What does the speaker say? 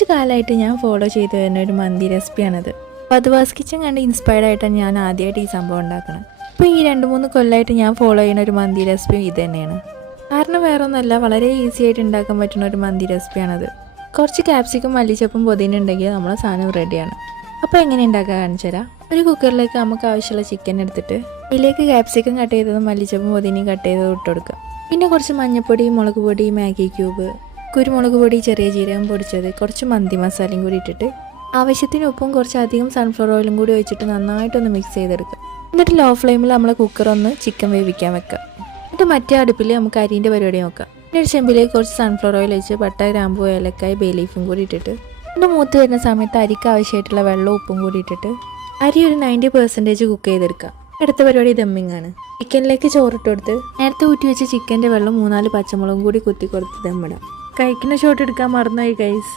കുറച്ച് കാലമായിട്ട് ഞാൻ ഫോളോ ചെയ്തു വരുന്ന ഒരു മന്തി റെസിപ്പിയാണത്. പദ്വാസ് കിച്ചൻ കണ്ട് ഇൻസ്പയർഡ് ആയിട്ടാണ് ഞാൻ ആദ്യമായിട്ട് ഈ സംഭവം ഉണ്ടാക്കണം. ഇപ്പോൾ ഈ 2-3 കൊല്ലമായിട്ട് ഞാൻ ഫോളോ ചെയ്യുന്ന ഒരു മന്തി റെസിപ്പി ഇത് തന്നെയാണ്. കാരണം വേറെ ഒന്നുമല്ല, വളരെ ഈസി ആയിട്ട് ഉണ്ടാക്കാൻ പറ്റുന്ന ഒരു മന്തി റെസിപ്പിയാണത്. കുറച്ച് ക്യാപ്സിക്കും മല്ലിച്ചപ്പും പുതിന ഉണ്ടെങ്കിൽ നമ്മളെ സാധനം റെഡിയാണ്. അപ്പോൾ എങ്ങനെ ഉണ്ടാക്കാൻ കാണിച്ചു തരാം. ഒരു കുക്കറിലേക്ക് നമുക്ക് ആവശ്യമുള്ള ചിക്കൻ എടുത്തിട്ട് അതിലേക്ക് ക്യാപ്സിക്കം കട്ട് ചെയ്തതും മല്ലിച്ചപ്പും പുതിനയും കട്ട് ചെയ്തതും ഇട്ട് കൊടുക്കുക. പിന്നെ കുറച്ച് മഞ്ഞൾപ്പൊടി, മുളക് പൊടി, മാഗി ക്യൂബ്, കുരുമുളക് പൊടി, ചെറിയ ജീരകം പൊടിച്ചത്, കുറച്ച് മന്തി മസാലയും കൂടി ഇട്ടിട്ട് ആവശ്യത്തിന് ഉപ്പും കുറച്ച് അധികം സൺഫ്ലവർ ഓയിലും കൂടി ഒഴിച്ചിട്ട് നന്നായിട്ടൊന്ന് മിക്സ് ചെയ്തെടുക്കുക. എന്നിട്ട് ലോ ഫ്ലെയിമിൽ നമ്മൾ കുക്കറൊന്ന് ചിക്കൻ വേവിക്കാൻ വെക്കുക. എന്നിട്ട് മറ്റേ അടുപ്പിൽ നമുക്ക് അരിൻ്റെ പരിപാടി നോക്കാം. പിന്നെ ഒരു ചെമ്പിലേക്ക് കുറച്ച് സൺഫ്ലവർ ഓയിൽ വെച്ച് പട്ട, ഗ്രാമ്പൂ, ഏലക്കായ്, ബേ ലീഫും കൂടി ഇട്ടിട്ട് ഒന്ന് മൂത്ത് വരുന്ന സമയത്ത് അരിക്ക് ആവശ്യമായിട്ടുള്ള വെള്ളവും ഉപ്പും കൂടി ഇട്ടിട്ട് അരി ഒരു 90% കുക്ക് ചെയ്തെടുക്കുക. അടുത്ത പരിപാടി ദമ്മിങ് ആണ്. ചിക്കനിലേക്ക് ചോറിട്ട് കൊടുത്ത് നേരത്തെ ഊറ്റി വെച്ച് ചിക്കൻ്റെ വെള്ളം 3-4 പച്ചമുളകും കൂടി കുത്തി കൊടുത്ത് ദമ്മിടാം. കഴിക്കുന്ന ഷോട്ട് എടുക്കാൻ മറന്നുപോയി ഗൈസ്.